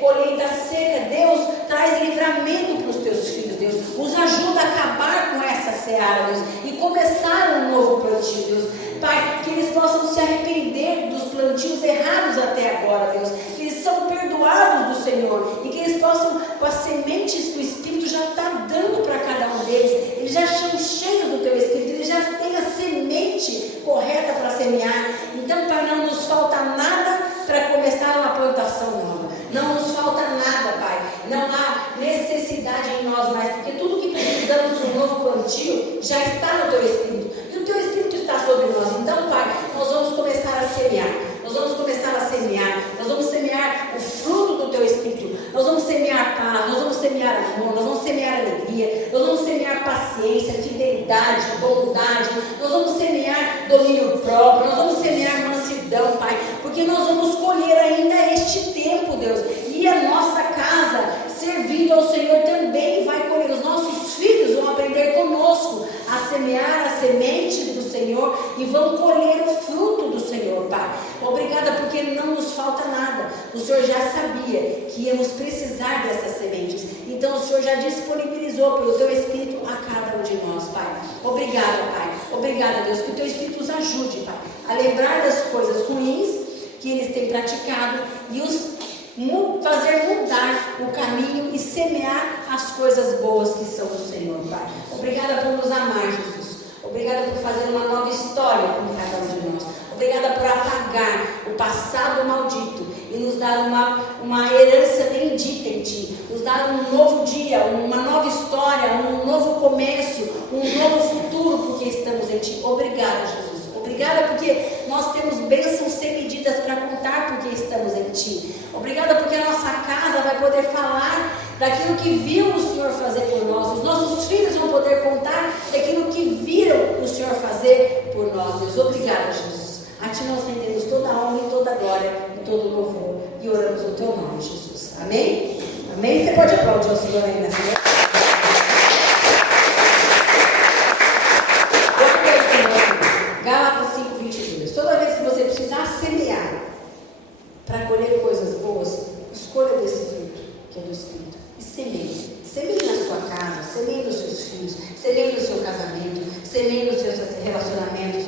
colheita seca, Deus, traz livramento para os teus filhos, Deus. Os ajuda a acabar com essa seara, Deus, e começar um novo plantio, Deus. Pai, que eles possam se arrepender dos plantios errados até agora, Deus. Que eles são perdoados do Senhor e que eles possam, com as sementes que o Espírito já está dando para cada um deles, eles já estão cheios do Teu Espírito, eles já têm a semente correta para semear. Então, Pai, não nos falta nada para começar uma plantação nova. Não nos falta nada, Pai. Não há necessidade em nós mais, porque tudo que precisamos de um novo plantio já está no Teu Espírito. E o Teu Espírito está sobre nós. Então, Pai, nós vamos começar a semear. Nós vamos começar a semear. Nós vamos semear o fruto do Teu Espírito. Nós vamos semear paz. Nós vamos semear amor. Nós vamos semear alegria. Nós vamos semear paciência, fidelidade, bondade. Nós vamos semear domínio próprio. Nós vamos semear mansidão, Pai. Porque nós vamos colher ainda este tempo, Deus. E a nossa casa, servindo ao Senhor, também vai colher. Os nossos filhos vão aprender conosco a semear as sementes do Senhor e vão colher o fruto do Senhor, Pai. Obrigada, porque não nos falta nada. O Senhor já sabia que íamos precisar dessas sementes. Então o Senhor já disponibilizou pelo Teu Espírito a cada um de nós, Pai. Obrigada, Pai. Obrigada, Deus, que o Teu Espírito os ajude, Pai, a lembrar das coisas ruins que eles têm praticado e os fazer mudar o caminho e semear as coisas boas que são do Senhor, Pai. Obrigada por nos amar, Jesus. Obrigada por fazer uma nova história com cada um de nós. Obrigada por apagar o passado maldito e nos dar uma herança bendita em Ti. Nos dar um novo dia, uma nova história, um novo começo, um novo futuro, porque estamos em Ti. Obrigada, Jesus. Obrigada porque nós temos bênçãos sem medidas para contar porque estamos em Ti. Obrigada porque a nossa casa vai poder falar daquilo que viu o Senhor fazer por nós. Os nossos filhos vão poder contar daquilo que viram o Senhor fazer por nós, Deus. Obrigada, Jesus. A Ti nós rendemos toda a honra e toda a glória e todo o louvor e oramos no Teu nome, Jesus. Amém? Amém? Você pode aplaudir ao Senhor aí nessa noite? Gálatas 5:22. Toda vez que você precisar semear para colher coisas boas, escolha desse fruto que é do Espírito e semeie. Semeie na sua casa, semeie nos seus filhos, semeie no seu casamento, semeie nos seus relacionamentos.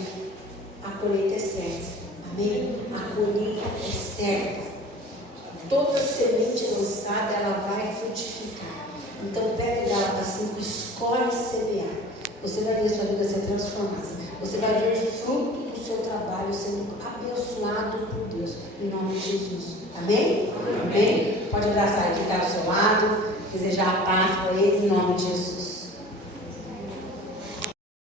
A colheita é certa. Amém? A colheita é certa. Toda semente lançada, ela vai frutificar. Então pega Gálatas 5, escolhe semear. Você vai ver sua vida ser transformada. Você vai ver o fruto do seu trabalho sendo abençoado por Deus, em nome de Jesus. Amém? Amém? Pode abraçar e ficar ao seu lado, desejar a paz para eles, em nome de Jesus.